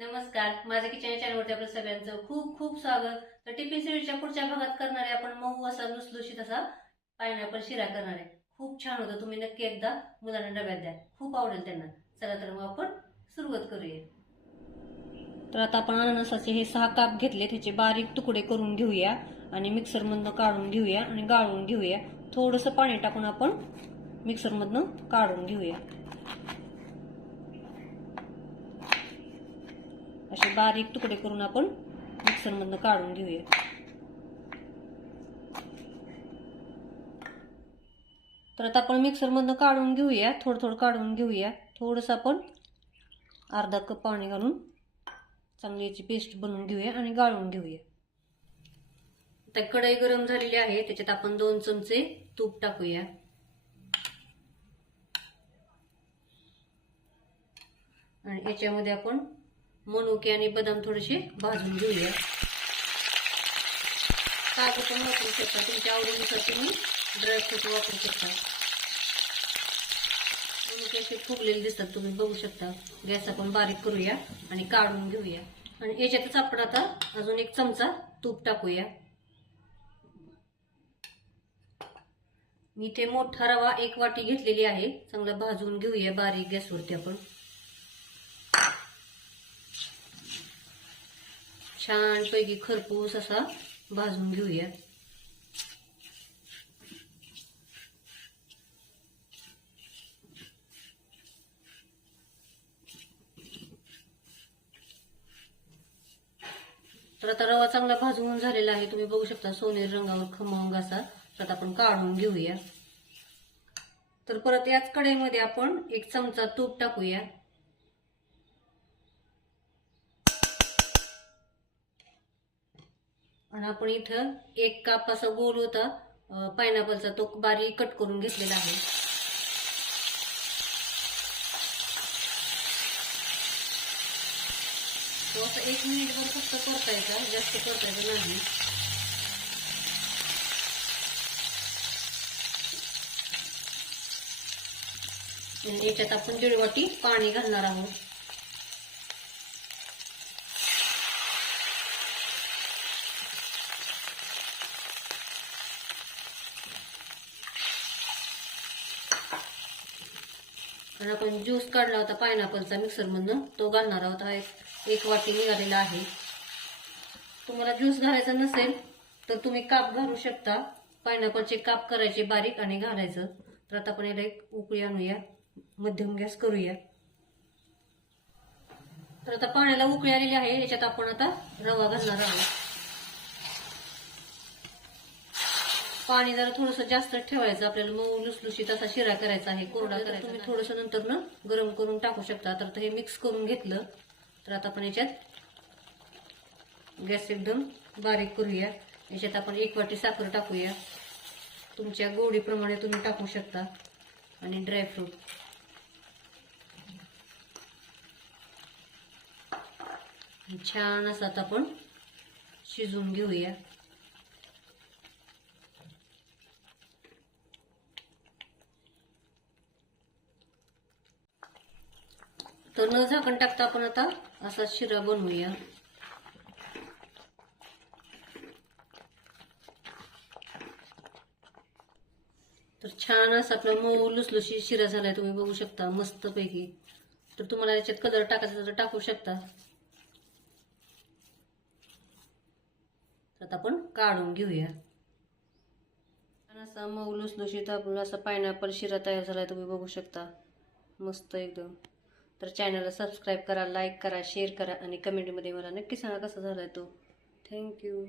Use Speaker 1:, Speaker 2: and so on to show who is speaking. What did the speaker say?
Speaker 1: नमस्कार. माझ्या किचन चॅनलवरती आपलं सगळ्यांचं खूप खूप स्वागत. तर टिफिन सिरीजच्या पुढच्या भागात करणारे आपण मऊ असा लुसलुशीत असा पायनॅपल शिरा करणार आहे. खूप छान होतं. तुम्ही नक्की एकदा मुलांना डब्यात द्या. खूप आवडेल त्यांना. चला तर मग आपण सुरुवात करूया. तर आता आपण अननसाचे हे सहा काप घेतले त्याचे बारीक तुकडे करून घेऊया आणि मिक्सरमधनं काढून घेऊया आणि गाळून घेऊया. थोडंसं पाणी टाकून आपण मिक्सरमधनं काढून घेऊया. असे बारीक तुकडे करून आपण मिक्सरमधनं काढून घेऊया. तर आता आपण मिक्सरमधनं काढून घेऊया थोडं थोडं काढून घेऊया. थोडंसं आपण अर्धा कप पाणी घालून चांगली याची पेस्ट बनवून घेऊया आणि गाळून घेऊया. आता कढई गरम झालेली आहे त्याच्यात आपण दोन चमचे तूप टाकूया. आणि याच्यामध्ये आपण मनुके आणि बदाम थोडेसे भाजून घेऊया. काजू पण वापरू शकता. तुमच्या आवडीनुसार तुम्ही ड्रायफ्रूट वापरू शकता. मनुके असे फुगलेले दिसतात तुम्ही बघू शकता. गॅस आपण बारीक करूया आणि काढून घेऊया. आणि याच्यातच आपण आता अजून एक चमचा तूप टाकूया. मी इथे मोठा रवा एक वाटी घेतलेली आहे. चांगला भाजून घेऊया बारीक गॅसवरती आपण. छान पैकी खरपूस असा भाजून घेऊया. तर आता रवा चांगला भाजून झालेला आहे. तुम्ही बघू शकता सोनेरी रंगावर खमंग असा. तर आता आपण काढून घेऊया. तर परत याच कढईमध्ये आपण एक चमचा तूप टाकूया. आणि आपण इथं एक काप असा गोल होता पायनॅपलचा तो बारीक कट करून घेतलेला आहे. तो असं एक मिनिटभर फक्त परतायचा जास्त परतायचा नाही. याच्यात आपण दीड वाटी पाणी घालणार आहोत. तर आपण ज्यूस काढला होता पायनॅपलचा मिक्सरमधनं तो घालणार आहोत. हा एक एक वाटी निघालेला आहे. तुम्हाला ज्यूस घालायचा नसेल तर तुम्ही काप घालू शकता. पायनॅपलचे काप करायचे बारीक आणि घालायचं. तर आता आपण याला एक उकळी आणूया. मध्यम गॅस करूया. तर आता पाण्याला उकळी आलेली आहे. याच्यात आपण आता रवा घालणार आहोत. पाणी जरा थोडंसं जास्त ठेवायचं आपल्याला मऊ लुसलुशीत असा शिरा करायचा आहे कोरडा करायचा तुम्ही थोडंसं नंतर ना गरम करून टाकू शकता. तर हे मिक्स करून घेतलं. तर आता आपण याच्यात गॅस एकदम बारीक करूया. याच्यात आपण एक वाटी साखर टाकूया. तुमच्या गोडीप्रमाणे तुम्ही टाकू शकता. आणि ड्रायफ्रूट छान असं आता आपण शिजवून घेऊया. तर न झाकण टाकता आपण आता असा शिरा बनवूया. तर छान असा आपला मऊ लुसलुशी शिरा झालाय तुम्ही बघू शकता मस्त पैकी तर तुम्हाला याच्यात कलर टाकायचा तर टाकू शकता. तर आता आपण काढून घेऊया. छान असा मऊ लुसलुशीत आपला असा पायनॅपल शिरा तयार झालाय तुम्ही बघू शकता. मस्त एकदम. तर चॅनलला सबस्क्राईब करा लाईक करा शेअर करा आणि कमेंटमध्ये मला नक्की सांगा कसा झाला तो. थँक्यू